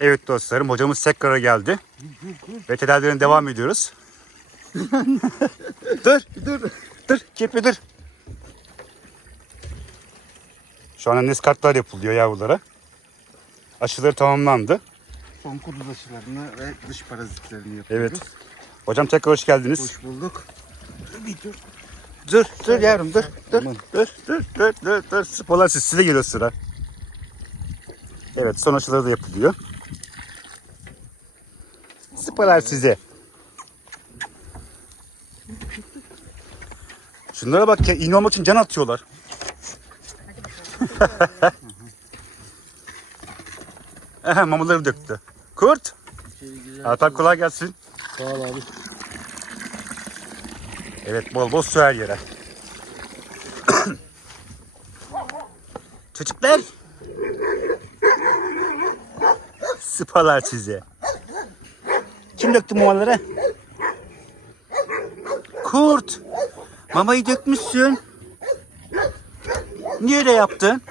Evet dostlarım hocamız tekrar geldi. Ve tedavilerine devam ediyoruz. dur dur dur kepi dur. Şu an annes kartlar yapılıyor yavrulara. Aşıları tamamlandı. Son kuduz aşılarını ve dış parazitlerini Evet. yapıyoruz. Hocam tekrar hoş geldiniz. Hoş bulduk. Bir dur. Dur dur yavrum dur dur dur dur dur dur dur Spolar siz size geliyor sıra. Evet son aşıları da yapılıyor. Spolar size. Şunlara bak ya iğne olmak için can atıyorlar. Aha mamaları döktü. Kurt. Alper kolay gelsin. Sağ ol abi. Evet bol bol su her yere. Çocuklar. Sıpalar size. Kim döktü mamaları? Kurt. Mamayı dökmüşsün. Niye öyle yaptın?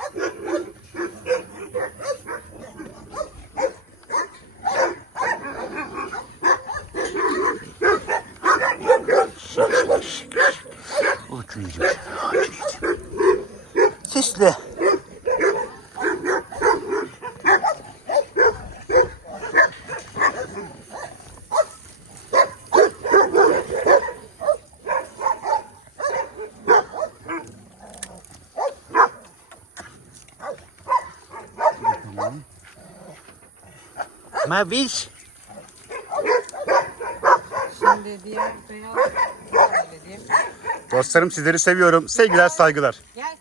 Uçmayacak. Maviş. Şimdi diğer beyaz. Dostlarım sizleri seviyorum. Sevgiler saygılar. Gel